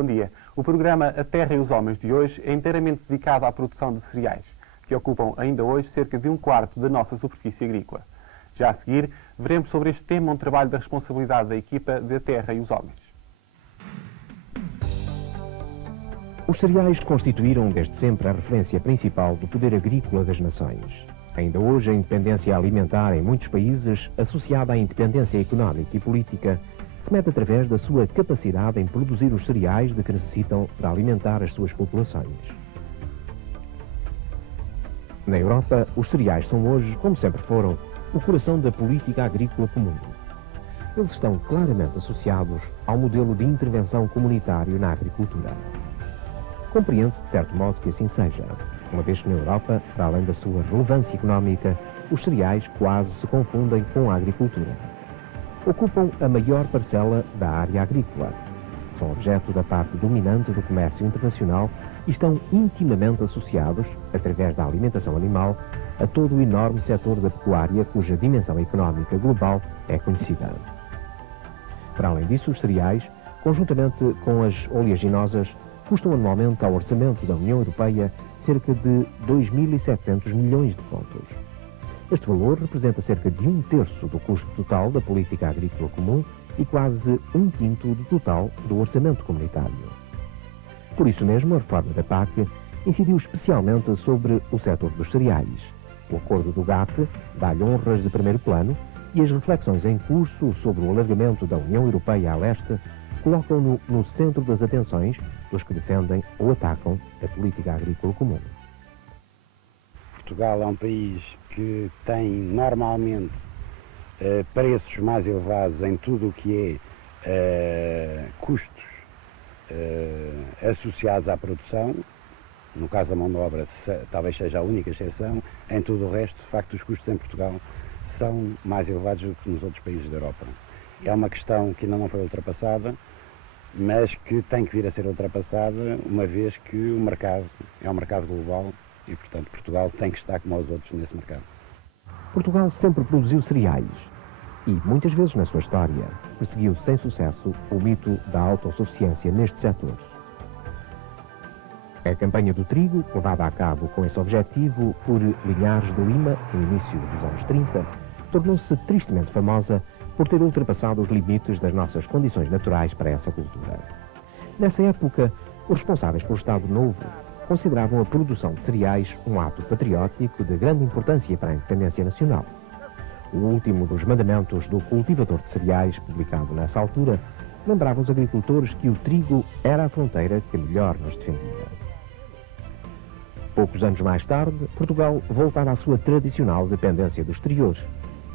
bom dia. O programa A Terra e os Homens de hoje é inteiramente dedicado à produção de cereais, que ocupam ainda hoje cerca de 1/4 da nossa superfície agrícola. Já a seguir, veremos sobre este tema um trabalho da responsabilidade da equipa de A Terra e os Homens. Os cereais constituíram desde sempre a referência principal do poder agrícola das nações. Ainda hoje, a independência alimentar em muitos países, associada à independência económica e política, se mede através da sua capacidade em produzir os cereais de que necessitam para alimentar as suas populações. Na Europa, os cereais são hoje, como sempre foram, o coração da política agrícola comum. Eles estão claramente associados ao modelo de intervenção comunitário na agricultura. Compreende-se, de certo modo, que assim seja, uma vez que na Europa, para além da sua relevância económica, os cereais quase se confundem com a agricultura. Ocupam a maior parcela da área agrícola. São objeto da parte dominante do comércio internacional e estão intimamente associados, através da alimentação animal, a todo o enorme setor da pecuária cuja dimensão económica global é conhecida. Para além disso, os cereais, conjuntamente com as oleaginosas, custam anualmente ao orçamento da União Europeia cerca de 2.700 milhões de contos. Este valor representa cerca de 1/3 do custo total da política agrícola comum e quase 1/5 do total do orçamento comunitário. Por isso mesmo, a reforma da PAC incidiu especialmente sobre o setor dos cereais. O acordo do GATT dá-lhe honras de primeiro plano e as reflexões em curso sobre o alargamento da União Europeia a leste colocam-no no centro das atenções dos que defendem ou atacam a política agrícola comum. Portugal é um país que tem normalmente preços mais elevados em tudo o que é custos associados à produção. No caso da mão de obra, talvez seja a única exceção. Em tudo o resto, de facto, os custos em Portugal são mais elevados do que nos outros países da Europa. É uma questão que ainda não foi ultrapassada, mas que tem que vir a ser ultrapassada, uma vez que o mercado é um mercado global e, portanto, Portugal tem que estar como os outros nesse mercado. Portugal sempre produziu cereais e, muitas vezes na sua história, perseguiu sem sucesso o mito da autossuficiência neste setor. A campanha do trigo, levada a cabo com esse objetivo por Linhares de Lima, no início dos anos 30, tornou-se tristemente famosa por ter ultrapassado os limites das nossas condições naturais para essa cultura. Nessa época, os responsáveis pelo Estado Novo consideravam a produção de cereais um ato patriótico de grande importância para a independência nacional. O último dos mandamentos do cultivador de cereais, publicado nessa altura, lembrava os agricultores que o trigo era a fronteira que melhor nos defendia. Poucos anos mais tarde, Portugal voltava à sua tradicional dependência do exterior.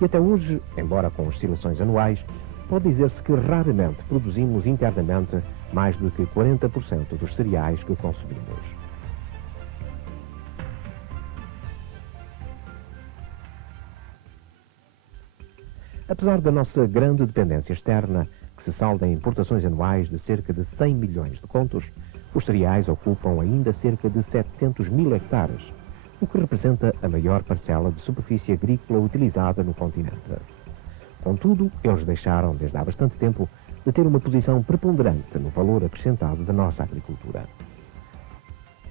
E até hoje, embora com oscilações anuais, pode dizer-se que raramente produzimos internamente mais do que 40% dos cereais que consumimos. Apesar da nossa grande dependência externa, que se salda em importações anuais de cerca de 100 milhões de contos, os cereais ocupam ainda cerca de 700 mil hectares, o que representa a maior parcela de superfície agrícola utilizada no continente. Contudo, eles deixaram, desde há bastante tempo, de ter uma posição preponderante no valor acrescentado da nossa agricultura.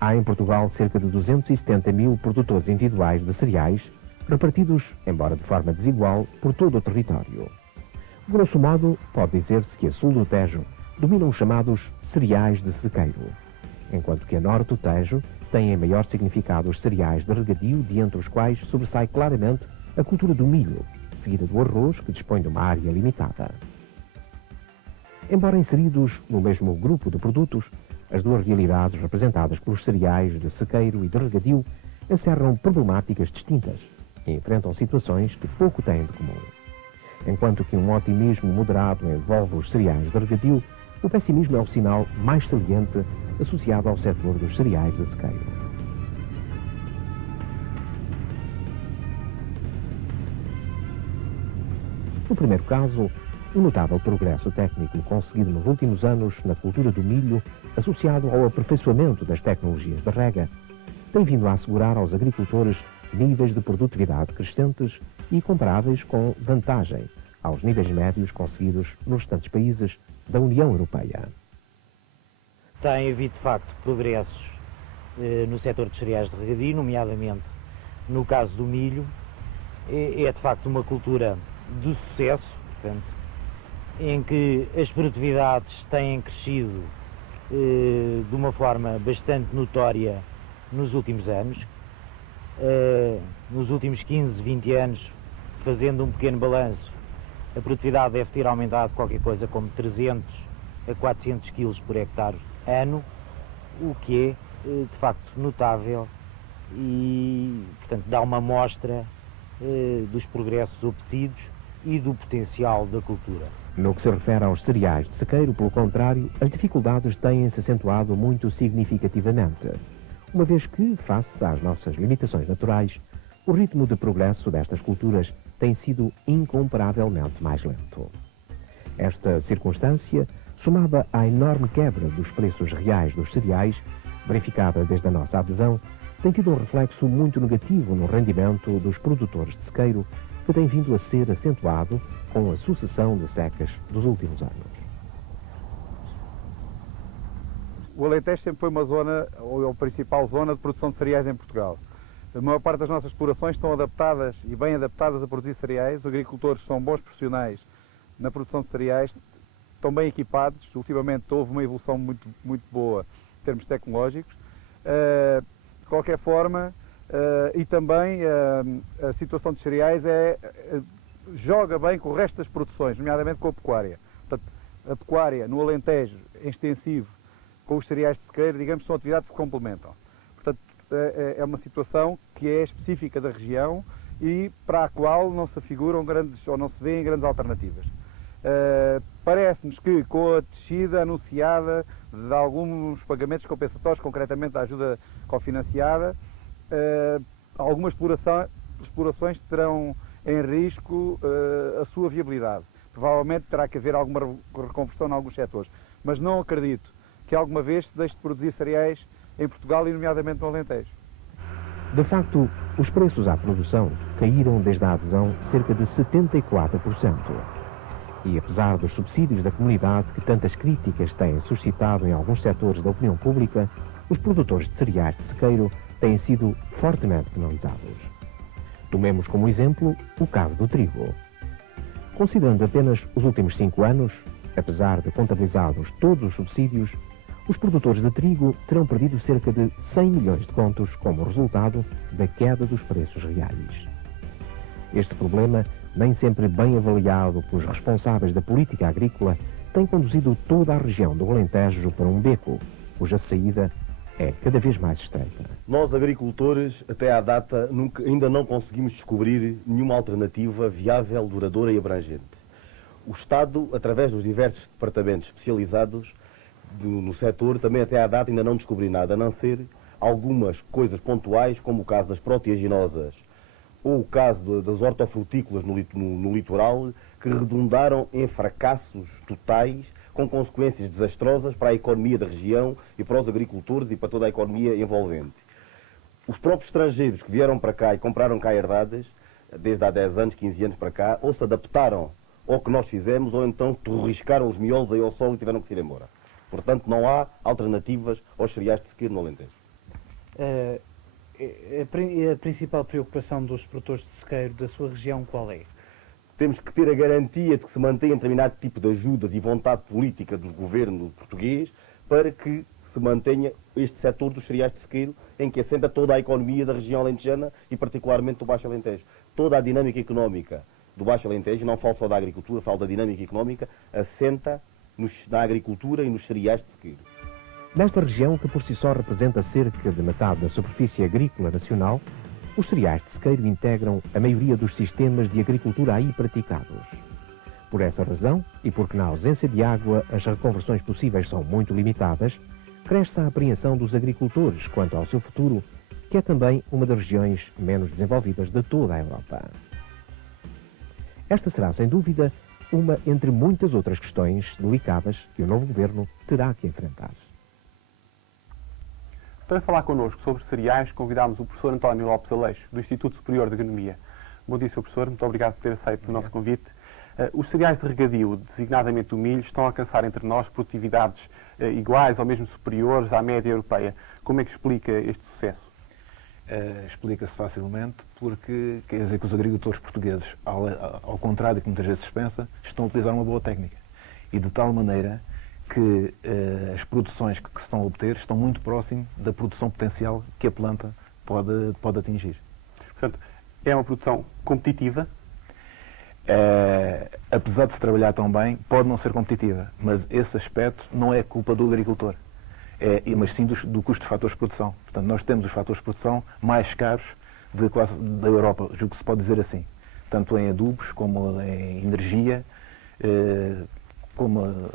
Há em Portugal cerca de 270 mil produtores individuais de cereais, repartidos, embora de forma desigual, por todo o território. Grosso modo, pode dizer-se que a sul do Tejo dominam os chamados cereais de sequeiro, enquanto que a norte do Tejo têm em maior significado os cereais de regadio, de entre os quais sobressai claramente a cultura do milho, seguida do arroz, que dispõe de uma área limitada. Embora inseridos no mesmo grupo de produtos, as duas realidades representadas pelos cereais de sequeiro e de regadio encerram problemáticas distintas e enfrentam situações que pouco têm de comum. Enquanto que um otimismo moderado envolve os cereais de regadio, o pessimismo é o sinal mais saliente associado ao setor dos cereais de sequeiro. No primeiro caso, o notável progresso técnico conseguido nos últimos anos na cultura do milho, associado ao aperfeiçoamento das tecnologias de rega, tem vindo a assegurar aos agricultores níveis de produtividade crescentes e comparáveis com vantagem aos níveis médios conseguidos nos restantes países da União Europeia. tem havido de facto progressos no setor de cereais de regadio, nomeadamente no caso do milho. É de facto uma cultura de sucesso, portanto, em que as produtividades têm crescido de uma forma bastante notória nos últimos anos. Nos últimos 15, 20 anos, fazendo um pequeno balanço, a produtividade deve ter aumentado qualquer coisa como 300 a 400 kg por hectare ano, o que é de facto notável e, portanto, dá uma mostra dos progressos obtidos e do potencial da cultura. No que se refere aos cereais de sequeiro, pelo contrário, as dificuldades têm-se acentuado muito significativamente, uma vez que, face às nossas limitações naturais, o ritmo de progresso destas culturas tem sido incomparavelmente mais lento. Esta circunstância, somada à enorme quebra dos preços reais dos cereais, verificada desde a nossa adesão, tem tido um reflexo muito negativo no rendimento dos produtores de sequeiro, que tem vindo a ser acentuado com a sucessão de secas dos últimos anos. O Alentejo sempre foi uma zona, ou a principal zona de produção de cereais em Portugal. A maior parte das nossas explorações estão adaptadas e bem adaptadas a produzir cereais. Os agricultores são bons profissionais na produção de cereais, estão bem equipados. Ultimamente houve uma evolução muito boa em termos tecnológicos. De qualquer forma, e também a situação dos cereais joga bem com o resto das produções, nomeadamente com a pecuária. Portanto, a pecuária no Alentejo, em extensivo, com os cereais de sequeiro, digamos, são atividades que se complementam. Portanto, é uma situação que é específica da região e para a qual não se afiguram grandes, ou não se vêem grandes alternativas. Parece-nos que com a descida anunciada de alguns pagamentos compensatórios, concretamente da ajuda cofinanciada, algumas explorações terão em risco a sua viabilidade. Provavelmente terá que haver alguma reconversão em alguns setores, mas não acredito que alguma vez se deixe de produzir cereais em Portugal e nomeadamente no Alentejo. De facto, os preços à produção caíram desde a adesão cerca de 74%. E apesar dos subsídios da comunidade que tantas críticas têm suscitado em alguns setores da opinião pública, os produtores de cereais de sequeiro têm sido fortemente penalizados. Tomemos como exemplo o caso do trigo. Considerando apenas os últimos 5 anos, apesar de contabilizados todos os subsídios, os produtores de trigo terão perdido cerca de 100 milhões de contos como resultado da queda dos preços reais. Este problema, nem sempre bem avaliado pelos responsáveis da política agrícola, tem conduzido toda a região do Alentejo para um beco, cuja saída é cada vez mais estreita. Nós, agricultores, até à data, ainda não conseguimos descobrir nenhuma alternativa viável, duradoura e abrangente. O Estado, através dos diversos departamentos especializados no setor, também até à data ainda não descobriu nada, a não ser algumas coisas pontuais, como o caso das proteaginosas ou o caso das hortofrutícolas no litoral, que redundaram em fracassos totais, com consequências desastrosas para a economia da região e para os agricultores e para toda a economia envolvente. Os próprios estrangeiros que vieram para cá e compraram cá herdades, desde há 10 anos, 15 anos para cá, ou se adaptaram ao que nós fizemos, ou então torriscaram os miolos aí ao sol e tiveram que se ir embora. Portanto, não há alternativas aos cereais de sequeiro no Alentejo. A principal preocupação dos produtores de sequeiro da sua região qual é? Temos que ter a garantia de que se mantenha determinado tipo de ajudas e vontade política do governo português para que se mantenha este setor dos cereais de sequeiro, em que assenta toda a economia da região alentejana e particularmente do Baixo Alentejo. Toda a dinâmica económica do Baixo Alentejo, não falo só da agricultura, falo da dinâmica económica, assenta na agricultura e nos cereais de sequeiro. Nesta região, que por si só representa cerca de metade da superfície agrícola nacional, os cereais de sequeiro integram a maioria dos sistemas de agricultura aí praticados. Por essa razão, e porque na ausência de água as reconversões possíveis são muito limitadas, cresce a apreensão dos agricultores quanto ao seu futuro, que é também uma das regiões menos desenvolvidas de toda a Europa. Esta será, sem dúvida, uma entre muitas outras questões delicadas que o novo governo terá que enfrentar. Para falar connosco sobre cereais, convidámos o professor António Lopes Aleixo, do Instituto Superior de Agronomia. Bom dia, Sr. Professor. Muito obrigado por ter aceito o nosso convite. Os cereais de regadio, designadamente o milho, estão a alcançar entre nós produtividades iguais ou mesmo superiores à média europeia. Como é que explica este sucesso? Explica-se facilmente porque quer dizer que os agricultores portugueses, ao contrário do que muitas vezes se pensa, estão a utilizar uma boa técnica. E de tal maneira que as produções que se estão a obter estão muito próximo da produção potencial que a planta pode atingir. Portanto, é uma produção competitiva? Apesar de se trabalhar tão bem, pode não ser competitiva, mas esse aspecto não é culpa do agricultor, mas sim do custo de fatores de produção. Portanto, nós temos os fatores de produção mais caros de quase da Europa, julgo que se pode dizer assim, tanto em adubos como em energia, como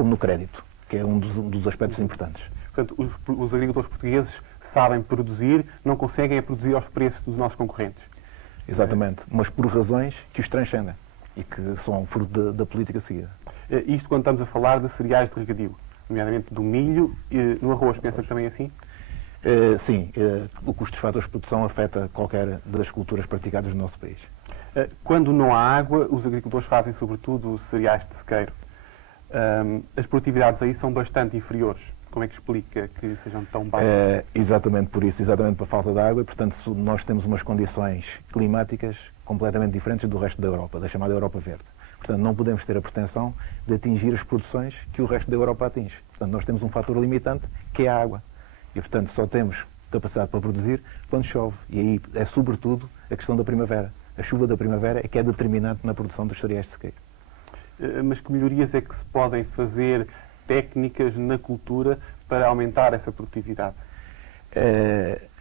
no crédito, que é um dos aspectos importantes. Portanto, os agricultores portugueses sabem produzir, não conseguem produzir aos preços dos nossos concorrentes. Exatamente, mas por razões que os transcendem e que são fruto da política seguida. Isto quando estamos a falar de cereais de regadio, nomeadamente do milho, no arroz, pensa que também é assim? Sim, o custo dos fatores de produção afeta qualquer das culturas praticadas no nosso país. Quando não há água, os agricultores fazem sobretudo cereais de sequeiro. As produtividades aí são bastante inferiores. Como é que explica que sejam tão baixas? Exatamente por isso, exatamente pela falta de água, e portanto nós temos umas condições climáticas completamente diferentes do resto da Europa, da chamada Europa Verde. Portanto, não podemos ter a pretensão de atingir as produções que o resto da Europa atinge. Portanto, nós temos um fator limitante, que é a água. E, portanto, só temos capacidade para produzir quando chove. E aí é, sobretudo, a questão da primavera. A chuva da primavera é que é determinante na produção dos cereais de sequeiro. Mas que melhorias é que se podem fazer, técnicas na cultura, para aumentar essa produtividade?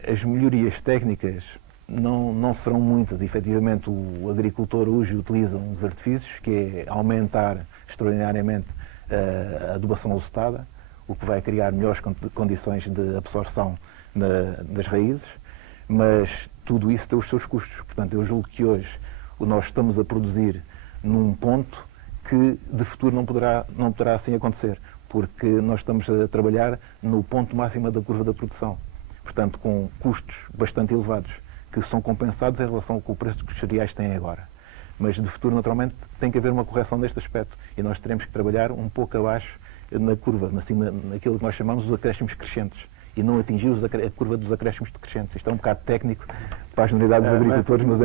As melhorias técnicas não serão muitas. Efetivamente, o agricultor hoje utiliza uns artifícios, que é aumentar extraordinariamente a adubação azotada, o que vai criar melhores condições de absorção das raízes, mas tudo isso tem os seus custos. Portanto, eu julgo que hoje nós estamos a produzir num ponto que de futuro não poderá assim acontecer, porque nós estamos a trabalhar no ponto máximo da curva da produção, portanto com custos bastante elevados, que são compensados em relação com o preço que os cereais têm agora. Mas de futuro, naturalmente, tem que haver uma correção deste aspecto e nós teremos que trabalhar um pouco abaixo na curva, naquilo que nós chamamos de acréscimos crescentes, e não atingir a curva dos acréscimos decrescentes. Isto é um bocado técnico para as unidades dos agricultores, mas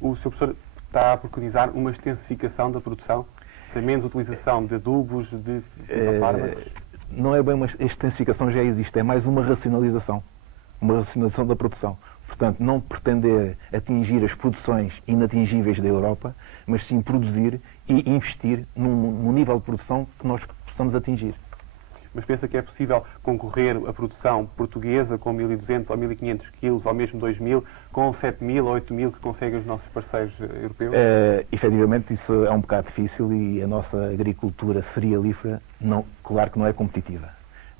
o Sr. Professor está a preconizar uma extensificação da produção, sem menos utilização de adubos, de fitofármacos? Não é bem uma extensificação, já existe, é mais uma racionalização da produção. Portanto, não pretender atingir as produções inatingíveis da Europa, mas sim produzir e investir num nível de produção que nós possamos atingir. Mas pensa que é possível concorrer a produção portuguesa com 1.200 ou 1.500 quilos, ou mesmo 2.000, com 7.000 ou 8.000 que conseguem os nossos parceiros europeus? Efetivamente, isso é um bocado difícil e a nossa agricultura cerealífera, claro que não é competitiva.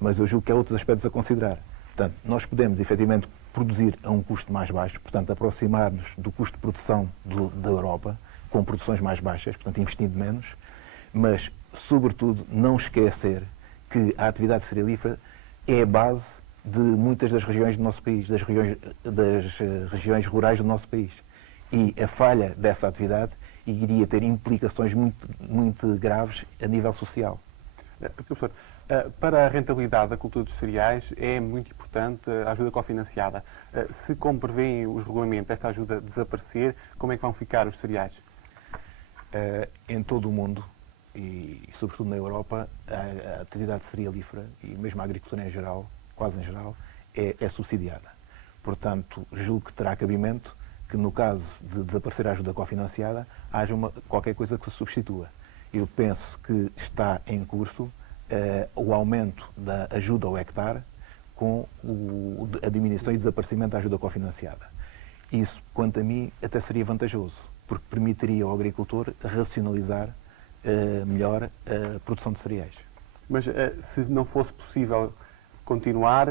Mas eu julgo que há outros aspectos a considerar. Portanto, nós podemos, efetivamente, produzir a um custo mais baixo, portanto, aproximar-nos do custo de produção da Europa, com produções mais baixas, portanto, investindo menos, mas, sobretudo, não esquecer que a atividade cerealífera é a base de muitas das regiões do nosso país, das regiões rurais do nosso país. E a falha dessa atividade iria ter implicações muito graves a nível social. Professor, para a rentabilidade da cultura dos cereais é muito importante a ajuda cofinanciada. Se, como prevêem os regulamentos, esta ajuda desaparecer, como é que vão ficar os cereais? Em todo o mundo, e sobretudo na Europa, a atividade cerealífera e mesmo a agricultura em geral, quase em geral, é subsidiada. Portanto, julgo que terá cabimento que, no caso de desaparecer a ajuda cofinanciada, haja qualquer coisa que se substitua. Eu penso que está em curso o aumento da ajuda ao hectare com a diminuição e desaparecimento da ajuda cofinanciada. Isso, quanto a mim, até seria vantajoso, porque permitiria ao agricultor racionalizar melhor a produção de cereais. Mas se não fosse possível continuar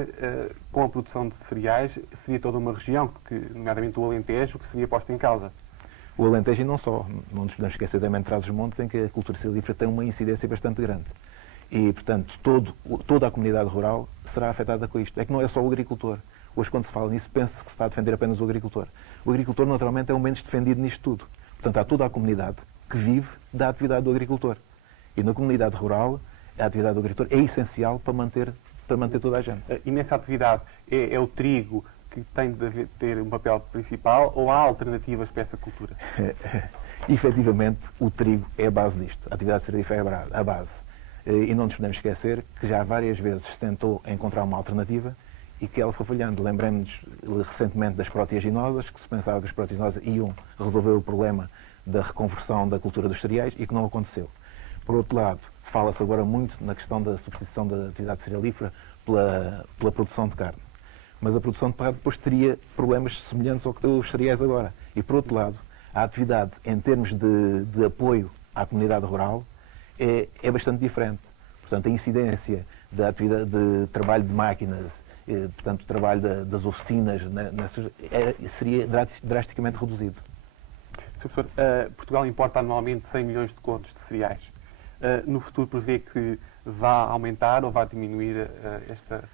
com a produção de cereais, seria toda uma região, nomeadamente o Alentejo, que seria posta em causa. O Alentejo e não só. Não nos podemos esquecer também de Trás-os-Montes, em que a cultura cerealífera tem uma incidência bastante grande. E, portanto, toda a comunidade rural será afetada com isto. É que não é só o agricultor. Hoje, quando se fala nisso, pensa-se que se está a defender apenas o agricultor. O agricultor, naturalmente, é o menos defendido nisto tudo, Portanto, há toda a comunidade que vive da atividade do agricultor. E na comunidade rural, a atividade do agricultor é essencial para manter toda a gente. E nessa atividade é o trigo que tem de ter um papel principal ou há alternativas para essa cultura? Efetivamente, o trigo é a base disto. A atividade cerealífera é a base. E não nos podemos esquecer que já várias vezes se tentou encontrar uma alternativa e que ela foi falhando. Lembremos-nos recentemente das proteaginosas, que se pensava que as proteaginosas iam resolver o problema da reconversão da cultura dos cereais e que não aconteceu. Por outro lado, fala-se agora muito na questão da substituição da atividade cerealífera pela produção de carne. Mas a produção de carne depois teria problemas semelhantes ao que tem os cereais agora. E, por outro lado, a atividade, em termos de apoio à comunidade rural, é bastante diferente. Portanto, a incidência da atividade de trabalho de máquinas, portanto, o trabalho das oficinas, seria drasticamente reduzido. Sr. Professor, Portugal importa anualmente 100 milhões de contos de cereais. No futuro prevê que vá aumentar ou vai diminuir esta...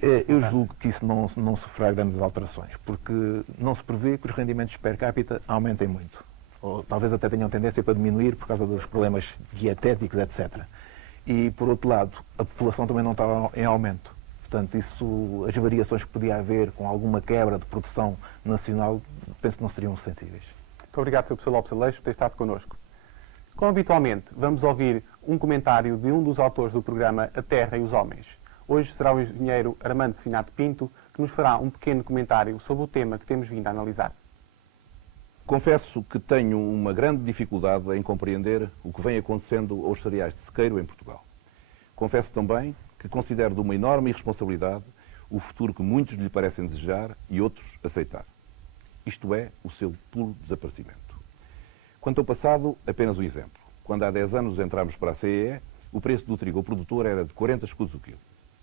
Eu julgo que isso não sofrerá grandes alterações, porque não se prevê que os rendimentos per capita aumentem muito. Ou talvez até tenham tendência para diminuir por causa dos problemas dietéticos, etc. E, por outro lado, a população também não está em aumento. Portanto, as variações que podia haver com alguma quebra de produção nacional, penso que não seriam sensíveis. Muito obrigado, Sr. Professor Lopes Aleixo, por ter estado connosco. Como habitualmente, vamos ouvir um comentário de um dos autores do programa A Terra e os Homens. Hoje será o engenheiro Armando Sefinato Pinto, que nos fará um pequeno comentário sobre o tema que temos vindo a analisar. Confesso que tenho uma grande dificuldade em compreender o que vem acontecendo aos cereais de sequeiro em Portugal. Confesso também que considero de uma enorme irresponsabilidade o futuro que muitos lhe parecem desejar e outros aceitar. Isto é, o seu puro desaparecimento. Quanto ao passado, apenas um exemplo. Quando há 10 anos entramos para a CEE, o preço do trigo ao produtor era de 40 escudos o quilo.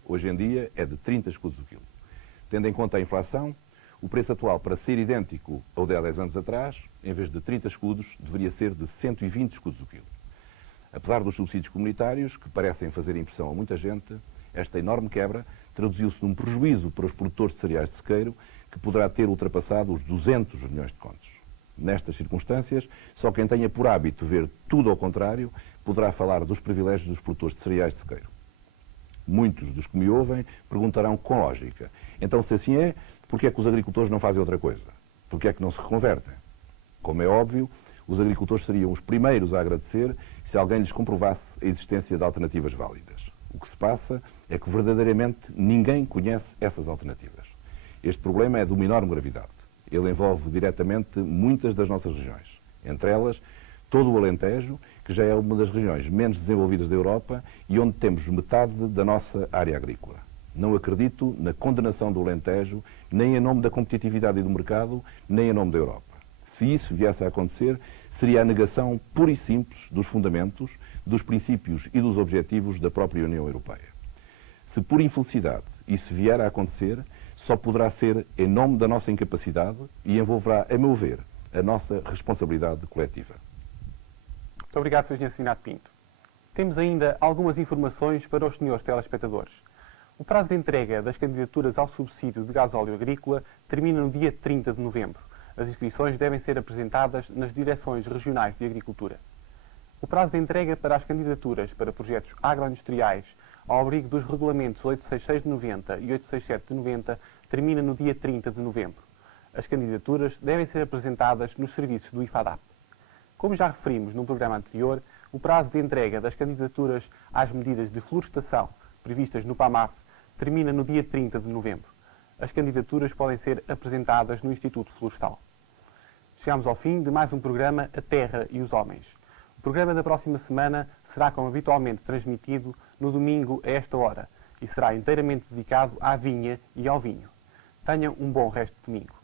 Hoje em dia é de 30 escudos o quilo. Tendo em conta a inflação, o preço atual, para ser idêntico ao de há 10 anos atrás, em vez de 30 escudos, deveria ser de 120 escudos o quilo. Apesar dos subsídios comunitários, que parecem fazer impressão a muita gente, esta enorme quebra traduziu-se num prejuízo para os produtores de cereais de sequeiro, que poderá ter ultrapassado os 200 milhões de contos. Nestas circunstâncias, só quem tenha por hábito ver tudo ao contrário poderá falar dos privilégios dos produtores de cereais de sequeiro. Muitos dos que me ouvem perguntarão com lógica: então, se assim é, porquê é que os agricultores não fazem outra coisa? Porquê é que não se reconvertem? Como é óbvio, os agricultores seriam os primeiros a agradecer se alguém lhes comprovasse a existência de alternativas válidas. O que se passa é que verdadeiramente ninguém conhece essas alternativas. Este problema é de uma enorme gravidade. Ele envolve diretamente muitas das nossas regiões. Entre elas, todo o Alentejo, que já é uma das regiões menos desenvolvidas da Europa e onde temos metade da nossa área agrícola. Não acredito na condenação do Alentejo, nem em nome da competitividade e do mercado, nem em nome da Europa. Se isso viesse a acontecer, seria a negação pura e simples dos fundamentos, dos princípios e dos objetivos da própria União Europeia. Se por infelicidade isso vier a acontecer, só poderá ser em nome da nossa incapacidade e envolverá, a meu ver, a nossa responsabilidade coletiva. Muito obrigado, Sr. Engenheiro Sefinato Pinto. Temos ainda algumas informações para os senhores telespectadores. O prazo de entrega das candidaturas ao subsídio de gasóleo agrícola termina no dia 30 de novembro. As inscrições devem ser apresentadas nas direções regionais de agricultura. O prazo de entrega para as candidaturas para projetos agroindustriais ao abrigo dos regulamentos 866 de 90 e 867 de 90 termina no dia 30 de novembro. As candidaturas devem ser apresentadas nos serviços do IFADAP. Como já referimos no programa anterior, o prazo de entrega das candidaturas às medidas de florestação previstas no PAMAF termina no dia 30 de novembro. As candidaturas podem ser apresentadas no Instituto Florestal. Chegamos ao fim de mais um programa A Terra e os Homens. O programa da próxima semana será, como habitualmente, transmitido no domingo a esta hora e será inteiramente dedicado à vinha e ao vinho. Tenham um bom resto de domingo.